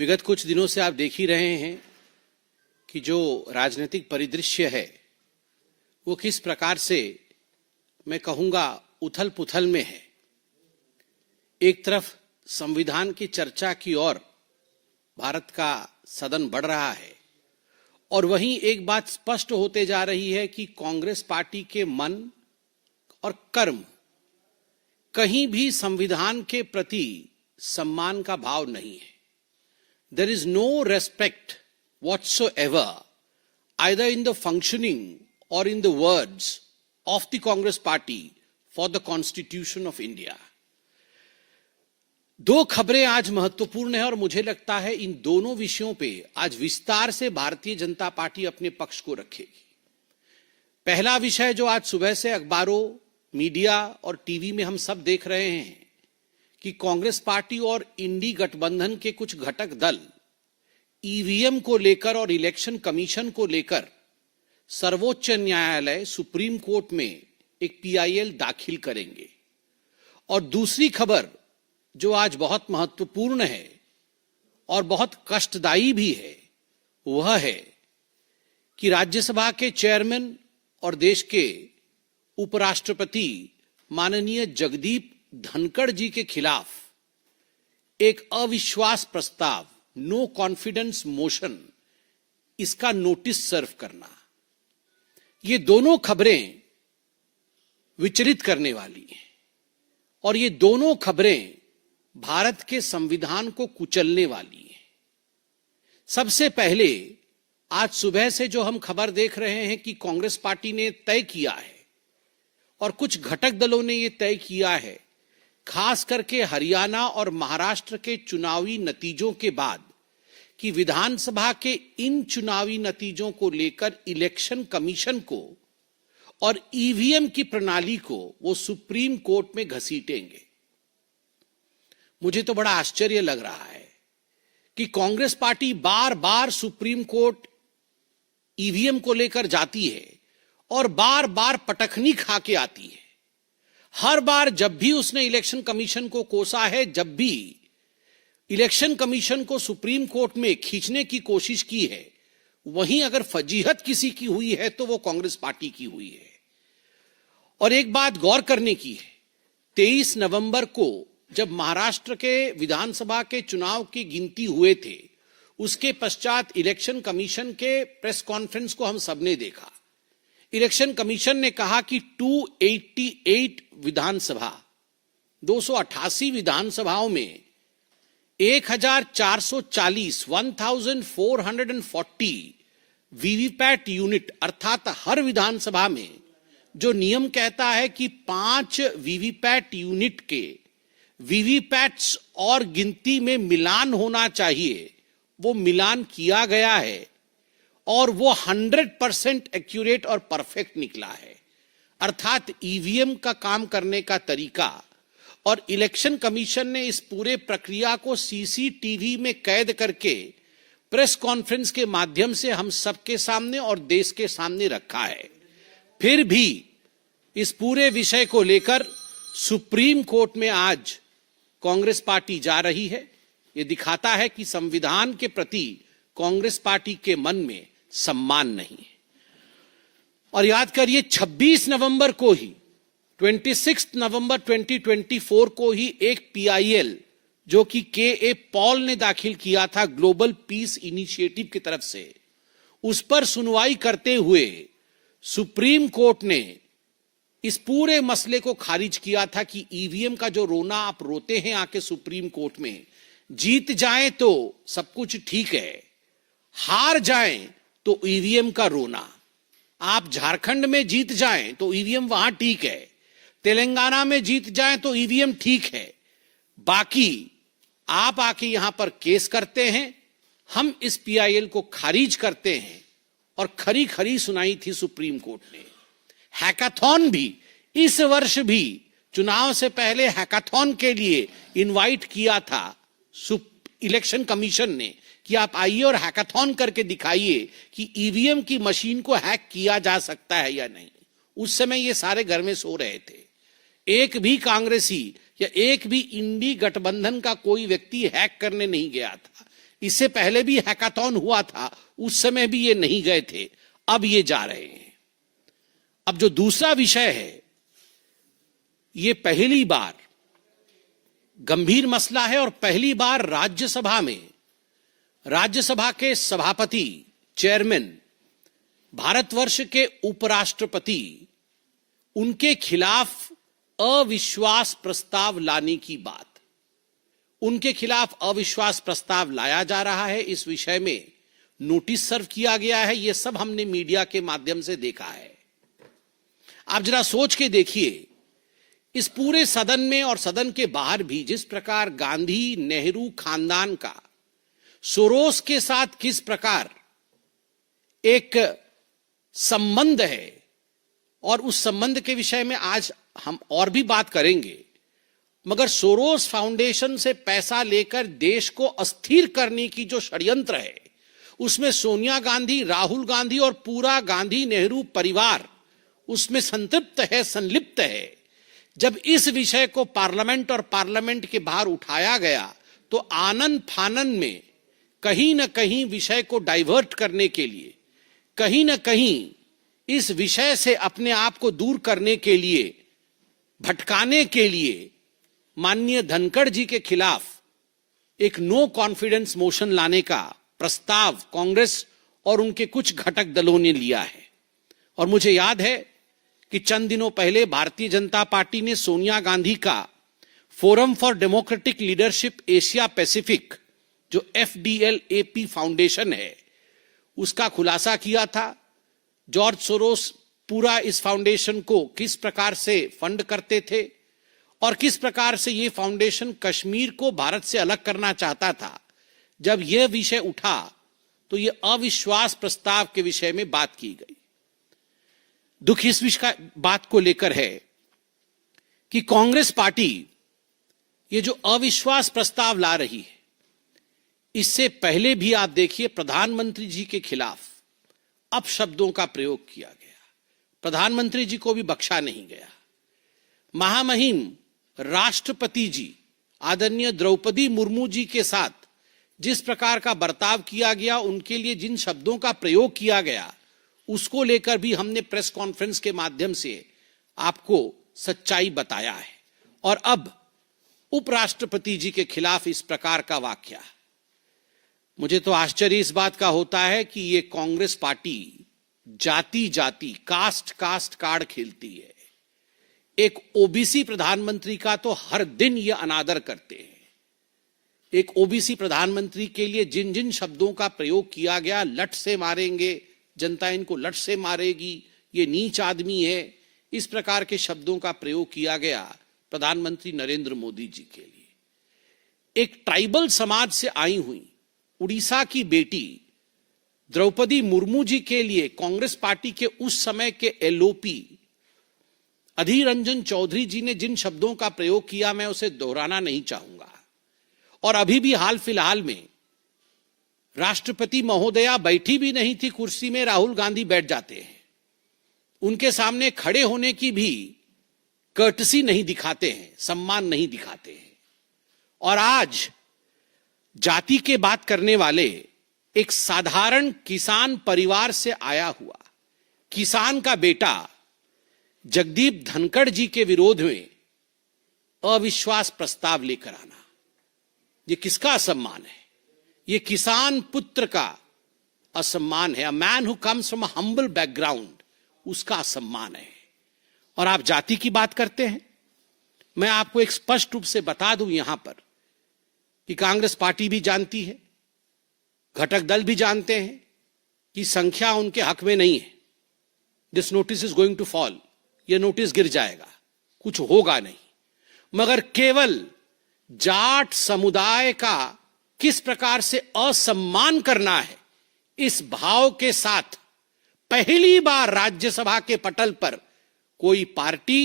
विगत कुछ दिनों से आप देख ही रहे हैं कि जो राजनीतिक परिदृश्य है वो किस प्रकार से, मैं कहूंगा, उथल पुथल में है। एक तरफ संविधान की चर्चा की ओर भारत का सदन बढ़ रहा है और वहीं एक बात स्पष्ट होते जा रही है कि कांग्रेस पार्टी के मन और कर्म कहीं भी संविधान के प्रति सम्मान का भाव नहीं है। There is no respect whatsoever either in the functioning or in the words of the Congress party for the Constitution of India. दो खबरें आज महत्वपूर्ण है और मुझे लगता है इन दोनों विषयों पे आज विस्तार से भारतीय जनता पार्टी अपने पक्ष को रखेगी। पहला विषय जो आज सुबह से अखबारों, मीडिया और टीवी में हम सब देख रहे हैं कि कांग्रेस पार्टी और इंडी गठबंधन के कुछ घटक दल ईवीएम को लेकर और इलेक्शन कमीशन को लेकर सर्वोच्च न्यायालय, सुप्रीम कोर्ट में एक पीआईएल दाखिल करेंगे। और दूसरी खबर जो आज बहुत महत्वपूर्ण है और बहुत कष्टदायी भी है वह है कि राज्यसभा के चेयरमैन और देश के उपराष्ट्रपति माननीय जगदीप धनखड़ जी के खिलाफ एक अविश्वास प्रस्ताव, नो कॉन्फिडेंस मोशन, इसका नोटिस सर्व करना, ये दोनों खबरें विचलित करने वाली हैं और ये दोनों खबरें भारत के संविधान को कुचलने वाली हैं। सबसे पहले आज सुबह से जो हम खबर देख रहे हैं कि कांग्रेस पार्टी ने तय किया है और कुछ घटक दलों ने यह तय किया है, खास करके हरियाणा और महाराष्ट्र के चुनावी नतीजों के बाद, कि विधानसभा के इन चुनावी नतीजों को लेकर इलेक्शन कमीशन को और ईवीएम की प्रणाली को वो सुप्रीम कोर्ट में घसीटेंगे। मुझे तो बड़ा आश्चर्य लग रहा है कि कांग्रेस पार्टी बार बार सुप्रीम कोर्ट ईवीएम को लेकर जाती है और बार बार पटखनी खा के आती है। हर बार जब भी उसने इलेक्शन कमीशन को कोसा है, जब भी इलेक्शन कमीशन को सुप्रीम कोर्ट में खींचने की कोशिश की है, वहीं अगर फजीहत किसी की हुई है तो वो कांग्रेस पार्टी की हुई है। और एक बात गौर करने की है, 23 नवंबर को जब महाराष्ट्र के विधानसभा के चुनाव की गिनती हुए थे, उसके पश्चात इलेक्शन कमीशन के प्रेस कॉन्फ्रेंस को हम सबने देखा। इलेक्शन कमीशन ने कहा कि 288 विधानसभा, 288 विधानसभाओं में 1440 वीवीपैट यूनिट, अर्थात हर विधानसभा में जो नियम कहता है कि 5 वीवीपैट यूनिट के वीवीपैट्स और गिनती में मिलान होना चाहिए, वो मिलान किया गया है और वो 100% एक्यूरेट और परफेक्ट निकला है। अर्थात ईवीएम का काम करने का तरीका, और इलेक्शन कमीशन ने इस पूरे प्रक्रिया को सीसीटीवी में कैद करके प्रेस कॉन्फ्रेंस के माध्यम से हम सबके सामने और देश के सामने रखा है। फिर भी इस पूरे विषय को लेकर सुप्रीम कोर्ट में आज कांग्रेस पार्टी जा रही है। ये दिखाता है कि संविधान के प्रति कांग्रेस पार्टी के मन में सम्मान नहीं है। और याद करिए, 26 नवंबर को ही, 26 नवंबर 2024 को ही एक पीआईएल जो कि के.ए. पॉल ने दाखिल किया था ग्लोबल पीस इनिशिएटिव की तरफ से, उस पर सुनवाई करते हुए सुप्रीम कोर्ट ने इस पूरे मसले को खारिज किया था कि ईवीएम का जो रोना आप रोते हैं आके सुप्रीम कोर्ट में, जीत जाएं तो सब कुछ ठीक है, हार जाएं तो ईवीएम का रोना। आप झारखंड में जीत जाएं तो ईवीएम वहां ठीक है, तेलंगाना में जीत जाएं तो ईवीएम ठीक है, बाकी आप आके यहां पर केस करते हैं, हम इस पीआईएल को खारिज करते हैं। और खरी खरी सुनाई थी सुप्रीम कोर्ट ने। हैकाथॉन भी इस वर्ष भी चुनाव से पहले हैकाथॉन के लिए इनवाइट किया था इलेक्शन कमीशन ने कि आप आइए और हैकाथॉन करके दिखाइए कि ईवीएम की मशीन को हैक किया जा सकता है या नहीं। उस समय ये सारे घर में सो रहे थे, एक भी कांग्रेसी या एक भी इंडी गठबंधन का कोई व्यक्ति हैक करने नहीं गया था। इससे पहले भी हैकाथॉन हुआ था, उस समय भी ये नहीं गए थे, अब ये जा रहे हैं। अब जो दूसरा विषय है, ये पहली बार गंभीर मसला है और पहली बार राज्यसभा में राज्यसभा के सभापति, चेयरमैन, भारतवर्ष के उपराष्ट्रपति, उनके खिलाफ अविश्वास प्रस्ताव लाने की बात, उनके खिलाफ अविश्वास प्रस्ताव लाया जा रहा है। इस विषय में नोटिस सर्व किया गया है। यह सब हमने मीडिया के माध्यम से देखा है। आप जरा सोच के देखिए, इस पूरे सदन में और सदन के बाहर भी जिस प्रकार गांधी नेहरू खानदान का सोरोस के साथ किस प्रकार एक संबंध है, और उस संबंध के विषय में आज हम और भी बात करेंगे, मगर सोरोस फाउंडेशन से पैसा लेकर देश को अस्थिर करने की जो षड्यंत्र है, उसमें सोनिया गांधी, राहुल गांधी और पूरा गांधी नेहरू परिवार उसमें संतृप्त है, संलिप्त है। जब इस विषय को पार्लियामेंट और पार्लियामेंट के बाहर उठाया गया, तो आनन फानन में कहीं ना कहीं विषय को डाइवर्ट करने के लिए, कहीं ना कहीं इस विषय से अपने आप को दूर करने के लिए, भटकाने के लिए माननीय धनखड़ जी के खिलाफ एक नो कॉन्फिडेंस मोशन लाने का प्रस्ताव कांग्रेस और उनके कुछ घटक दलों ने लिया है। और मुझे याद है कि चंद दिनों पहले भारतीय जनता पार्टी ने सोनिया गांधी का forum for democratic leadership Asia Pacific, जो FDL-AP फाउंडेशन है, उसका खुलासा किया था। जॉर्ज सोरोस पूरा इस फाउंडेशन को किस प्रकार से फंड करते थे और किस प्रकार से ये फाउंडेशन कश्मीर को भारत से अलग करना चाहता था। जब यह विषय उठा तो यह अविश्वास प्रस्ताव के विषय में बात की गई। दुख इस विषय बात को लेकर है कि कांग्रेस पार्टी ये जो अविश्वास प्रस्ताव ला रही है, इससे पहले भी आप देखिए प्रधानमंत्री जी के खिलाफ अपशब्दों का प्रयोग किया गया, प्रधानमंत्री जी को भी बख्शा नहीं गया। महामहिम राष्ट्रपति जी आदरणीय द्रौपदी मुर्मू जी के साथ जिस प्रकार का बर्ताव किया गया, उनके लिए जिन शब्दों का प्रयोग किया गया, उसको लेकर भी हमने प्रेस कॉन्फ्रेंस के माध्यम से आपको सच्चाई बताया है। और अब उपराष्ट्रपति जी के खिलाफ इस प्रकार का वाकया, मुझे तो आश्चर्य इस बात का होता है कि ये कांग्रेस पार्टी जाति जाति, कास्ट कास्ट कार्ड खेलती है। एक ओबीसी प्रधानमंत्री का तो हर दिन ये अनादर करते हैं। एक ओबीसी प्रधानमंत्री के लिए जिन जिन शब्दों का प्रयोग किया गया, लठ से मारेंगे, जनता इनको लठ से मारेगी, ये नीच आदमी है, इस प्रकार के शब्दों का प्रयोग किया गया प्रधानमंत्री नरेंद्र मोदी जी के लिए। एक ट्राइबल समाज से आई हुई उड़ीसा की बेटी द्रौपदी मुर्मू जी के लिए कांग्रेस पार्टी के उस समय के LOP अधीर रंजन चौधरी जी ने जिन शब्दों का प्रयोग किया, मैं उसे दोहराना नहीं चाहूंगा। और अभी भी हाल फिलहाल में राष्ट्रपति महोदया बैठी भी नहीं थी कुर्सी में, राहुल गांधी बैठ जाते हैं, उनके सामने खड़े होने की भी कर्टसी नहीं दिखाते हैं, सम्मान नहीं दिखाते हैं। और आज जाति के बात करने वाले एक साधारण किसान परिवार से आया हुआ किसान का बेटा जगदीप धनखड़ जी के विरोध में अविश्वास प्रस्ताव लेकर आना, ये किसका असम्मान है? ये किसान पुत्र का असम्मान है। A man who comes from a humble background, उसका असम्मान है। और आप जाति की बात करते हैं, मैं आपको एक स्पष्ट रूप से बता दूं यहां पर कि कांग्रेस पार्टी भी जानती है, घटक दल भी जानते हैं कि संख्या उनके हक में नहीं है। This notice is going to fall, यह नोटिस गिर जाएगा, कुछ होगा नहीं। मगर केवल जाट समुदाय का किस प्रकार से असम्मान करना है, इस भाव के साथ पहली बार राज्यसभा के पटल पर कोई पार्टी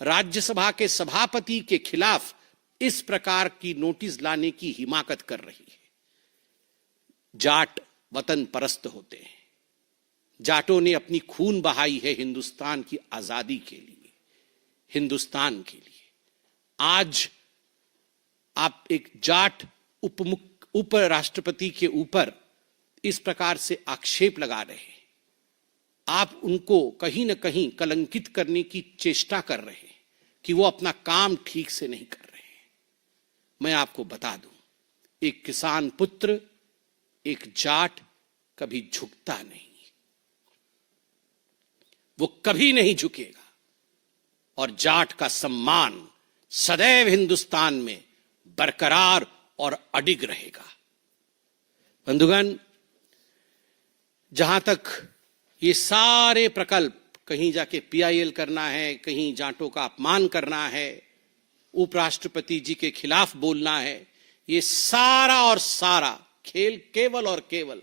राज्यसभा के सभापति के खिलाफ इस प्रकार की नोटिस लाने की हिमाकत कर रही है। जाट वतन परस्त होते हैं, जाटों ने अपनी खून बहाई है हिंदुस्तान की आजादी के लिए, हिंदुस्तान के लिए। आज आप एक जाट उपराष्ट्रपति के ऊपर इस प्रकार से आक्षेप लगा रहे हैं, आप उनको कहीं ना कहीं कलंकित करने की चेष्टा कर रहे हैं कि वो अपना काम ठीक से नहीं कर रहे हैं। मैं आपको बता दूं, एक किसान पुत्र, एक जाट कभी झुकता नहीं, वो कभी नहीं झुकेगा और जाट का सम्मान सदैव हिंदुस्तान में बरकरार और अडिग रहेगा। बंधुगण, जहां तक ये सारे प्रकल्प, कहीं जाके पीआईएल करना है, कहीं जाटों का अपमान करना है, उपराष्ट्रपति जी के खिलाफ बोलना है, ये सारा और सारा खेल केवल और केवल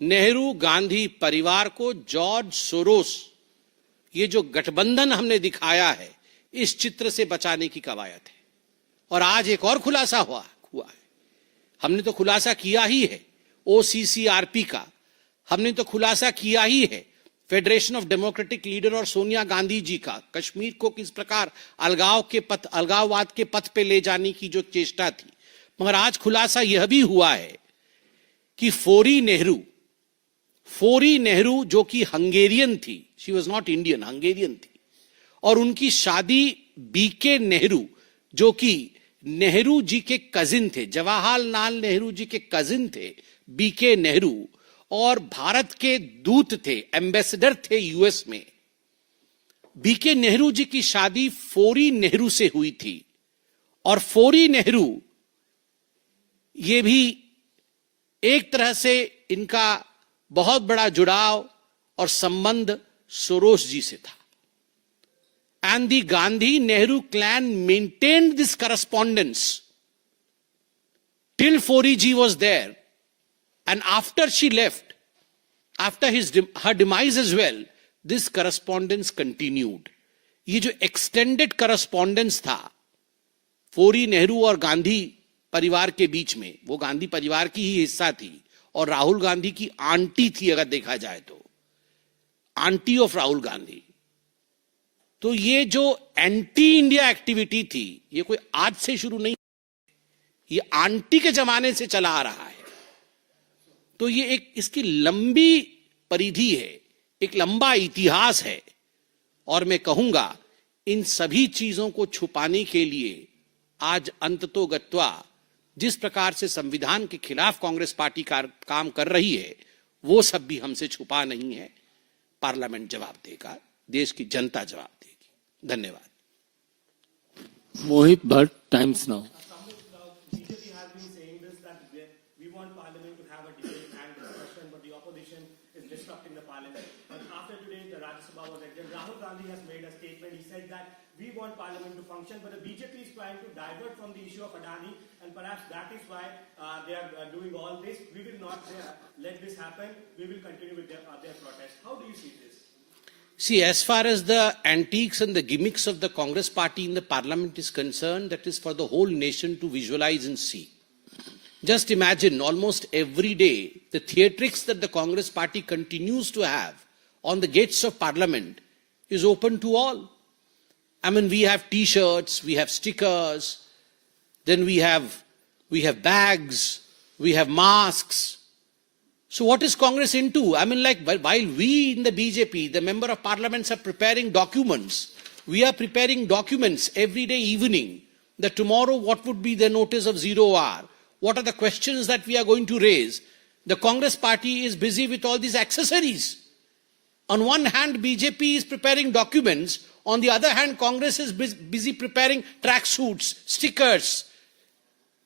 नेहरू गांधी परिवार को जॉर्ज सोरोस, ये जो गठबंधन हमने दिखाया है, इस चित्र से बचाने की कवायद है। और आज एक और खुलासा हुआ है। हमने तो खुलासा किया ही है ओसीसीआरपी का, हमने तो खुलासा किया ही है फेडरेशन ऑफ डेमोक्रेटिक लीडर और सोनिया गांधी जी का, कश्मीर को किस प्रकार अलगाववाद के पथ पे ले जाने की जो चेष्टा थी। मगर आज खुलासा यह भी हुआ है कि फोरी नेहरू जो कि हंगेरियन थी, she was not Indian, Hungarian थी, और उनकी शादी बीके नेहरू जो कि नेहरू जी के कजिन थे, जवाहरलाल नेहरू जी के कजिन थे बीके नेहरू, और भारत के दूत थे, एम्बेसडर थे यूएस में। बीके नेहरू जी की शादी फोरी नेहरू से हुई थी, और फोरी नेहरू ये भी एक तरह से इनका बहुत बड़ा जुड़ाव और संबंध सोरोस जी से था। And the Gandhi-Nehru clan maintained this correspondence till Fori ji was there, and after she left, after her demise as well, this correspondence continued. ये जो extended correspondence था फोरी नेहरू और गांधी परिवार के बीच में, वो गांधी परिवार की ही हिस्सा थी और राहुल गांधी की आंटी थी, अगर देखा जाए तो आंटी ऑफ राहुल गांधी। तो ये जो एंटी इंडिया एक्टिविटी थी, ये कोई आज से शुरू नहीं, ये आंटी के जमाने से चला आ रहा है। तो ये एक इसकी लंबी परिधि है, एक लंबा इतिहास है। और मैं कहूंगा इन सभी चीजों को छुपाने के लिए आज अंततोगत्वा जिस प्रकार से संविधान के खिलाफ कांग्रेस पार्टी काम कर रही है, वो सब भी हमसे छुपा नहीं है। पार्लियामेंट जवाब देगा, देश की जनता जवाब देगी। धन्यवाद। Mohit Bhatt, Times Now. We want Parliament to function, but the BJP is trying to divert from the issue of Adani, and perhaps that is why they are doing all this. We will not let this happen. We will continue with their protest. How do you see this? See, as far as the antiques and the gimmicks of the Congress party in the parliament is concerned, that is for the whole nation to visualize and see. Just imagine, almost every day, the theatrics that the Congress party continues to have on the gates of parliament is open to all. I mean, we have T-shirts, we have stickers, then we have bags, we have masks. So what is Congress into? I mean, like, while we in the BJP, the member of parliaments, are preparing documents, we are preparing documents every day evening, that tomorrow what would be the notice of 0 hour? What are the questions that we are going to raise? The Congress party is busy with all these accessories. On one hand, BJP is preparing documents. On the other hand, Congress is busy preparing tracksuits, stickers,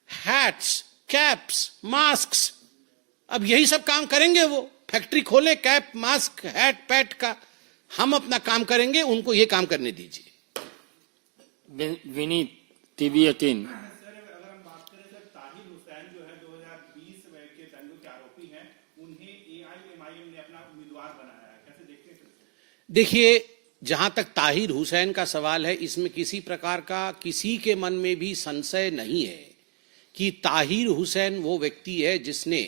hats, caps, masks. अब यही सब काम करेंगे वो। Factory खोले, cap, mask, hat, PAT का। हम अपना काम करेंगे, उनको ये काम करने दीजिए। विनीत, टीवी 18। सर, अगर हम बात करें सर, ताहिर हुसैन जो है 2020 के दंगों के आरोपी हैं, उन्हें AIMIM ने अपना उम्मीदवार बनाया है, कैसे देखते हैं? देखिए, जहां तक ताहिर हुसैन का सवाल है, इसमें किसी प्रकार का किसी के मन में भी संशय नहीं है कि ताहिर हुसैन वो व्यक्ति है जिसने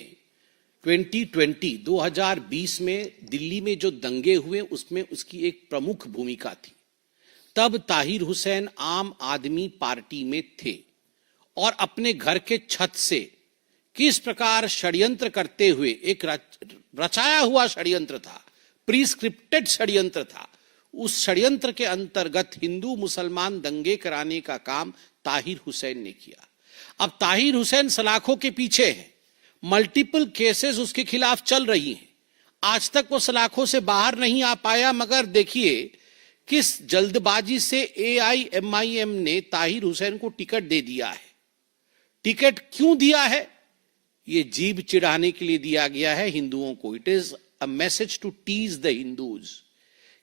2020 में दिल्ली में जो दंगे हुए उसमें उसकी एक प्रमुख भूमिका थी। तब ताहिर हुसैन आम आदमी पार्टी में थे और अपने घर के छत से किस प्रकार षड्यंत्र करते हुए एक रचाया हुआ षड्यंत्र था, प्रीस्क्रिप्टेड षड्यंत्र था, उस षड्यंत्र के अंतर्गत हिंदू मुसलमान दंगे कराने का काम ताहिर हुसैन ने किया। अब ताहिर हुसैन सलाखों के पीछे है, मल्टीपल केसेस उसके खिलाफ चल रही हैं, आज तक वो सलाखों से बाहर नहीं आ पाया। मगर देखिए किस जल्दबाजी से AIMIM ने ताहिर हुसैन को टिकट दे दिया है। टिकट क्यों दिया है? ये जीभ चिढ़ाने के लिए दिया गया है हिंदुओं को। It is a message to tease the Hindus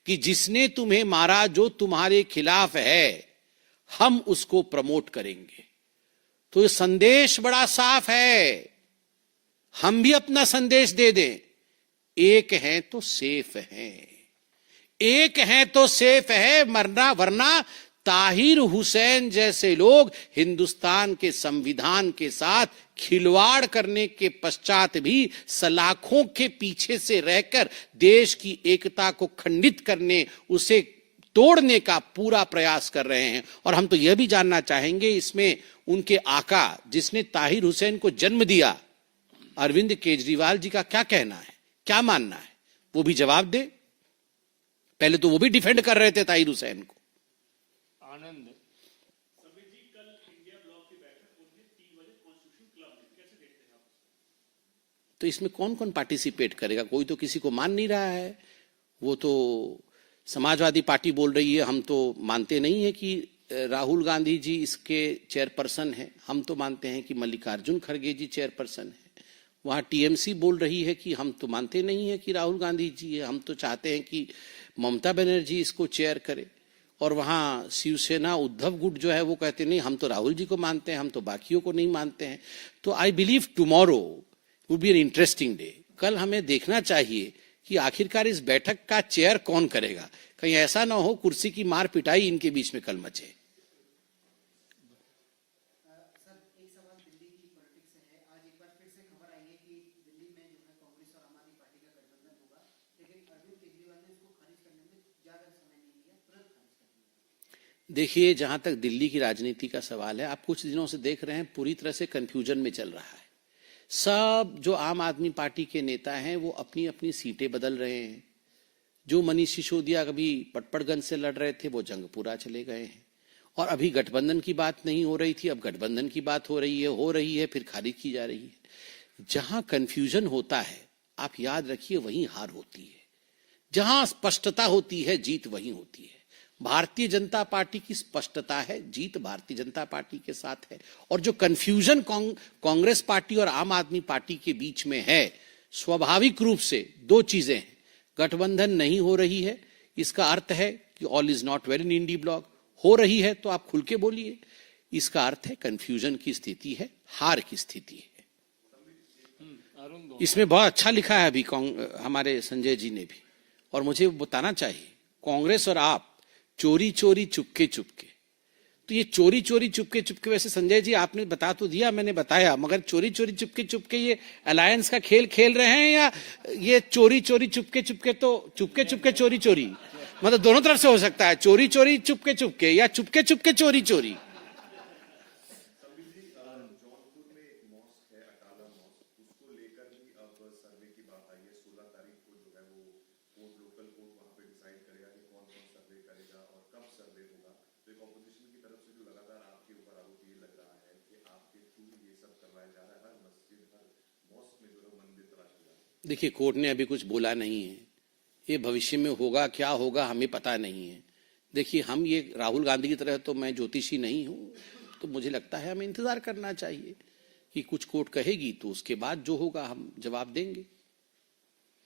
कि जिसने तुम्हें मारा, जो तुम्हारे खिलाफ है, हम उसको प्रमोट करेंगे। तो ये संदेश बड़ा साफ है, हम भी अपना संदेश दे दें, एक है तो सेफ है, एक है तो सेफ है, वरना ताहिर हुसैन जैसे लोग हिंदुस्तान के संविधान के साथ खिलवाड़ करने के पश्चात भी सलाखों के पीछे से रहकर देश की एकता को खंडित करने, उसे तोड़ने का पूरा प्रयास कर रहे हैं। और हम तो यह भी जानना चाहेंगे इसमें उनके आका जिसने ताहिर हुसैन को जन्म दिया, अरविंद केजरीवाल जी का क्या कहना है, क्या मानना है, वो भी जवाब दे। पहले तो वो भी डिफेंड कर रहे थे ताहिर हुसैन को। आनंद तो इसमें कौन कौन पार्टिसिपेट करेगा? कोई तो किसी को मान नहीं रहा है। वो तो समाजवादी पार्टी बोल रही है, हम तो मानते नहीं है कि राहुल गांधी जी इसके चेयरपर्सन है, हम तो मानते हैं कि मल्लिकार्जुन खड़गे जी चेयरपर्सन है। वहाँ TMC बोल रही है कि हम तो मानते नहीं है कि राहुल गांधी जी है, हम तो चाहते हैं कि ममता बनर्जी इसको चेयर करे। और वहाँ शिवसेना उद्धव गुट जो है वो कहते नहीं, हम तो राहुल जी को मानते हैं, हम तो बाकियों को नहीं मानते हैं। तो I believe tomorrow would be an interesting day. कल हमें देखना चाहिए कि आखिरकार इस बैठक का चेयर कौन करेगा। कहीं ऐसा ना हो कुर्सी की मार पिटाई इनके बीच में कल मचे। देखिए, जहां तक दिल्ली की राजनीति का सवाल है, आप कुछ दिनों से देख रहे हैं पूरी तरह से कंफ्यूजन में चल रहा है। सब जो आम आदमी पार्टी के नेता हैं वो अपनी अपनी सीटें बदल रहे हैं। जो मनीष सिसोदिया कभी पटपड़गंज से लड़ रहे थे वो जंगपुरा चले गए हैं। और अभी गठबंधन की बात नहीं हो रही थी, अब गठबंधन की बात हो रही है, फिर खारिज की जा रही है। जहां कंफ्यूजन होता है, आप याद रखिए, वहीं हार होती है। जहां स्पष्टता होती है, जीत वहीं होती है। भारतीय जनता पार्टी की स्पष्टता है, जीत भारतीय जनता पार्टी के साथ है। और जो कंफ्यूजन कांग्रेस पार्टी और आम आदमी पार्टी के बीच में है, स्वाभाविक रूप से दो चीजें हैं। गठबंधन नहीं हो रही है, इसका अर्थ है कि all is not well in INDI bloc. हो रही है तो आप खुल के बोलिए, इसका अर्थ है कंफ्यूजन की स्थिति है, हार की स्थिति है। इसमें बहुत अच्छा लिखा है अभी हमारे संजय जी ने भी, और मुझे बताना चाहिए, कांग्रेस और आप चोरी चोरी चुपके चुपके। तो ये चोरी चोरी चुपके चुपके, वैसे संजय जी आपने बता तो दिया, मैंने बताया, मगर चोरी चोरी चुपके चुपके ये अलायंस का खेल खेल रहे हैं या ये चोरी चोरी चुपके चुपके? तो चुपके चुपके चोरी चोरी, मतलब दोनों तरफ से हो सकता है, चोरी चोरी चुपके चुपके या चुपके चुपके चोरी चोरी। देखिए, कोर्ट ने अभी कुछ बोला नहीं है, ये भविष्य में होगा, क्या होगा हमें पता नहीं है। देखिए, हम ये राहुल गांधी की तरह तो मैं ज्योतिषी नहीं हूं, तो मुझे लगता है हमें इंतजार करना चाहिए कि कुछ कोर्ट कहेगी, तो उसके बाद जो होगा हम जवाब देंगे।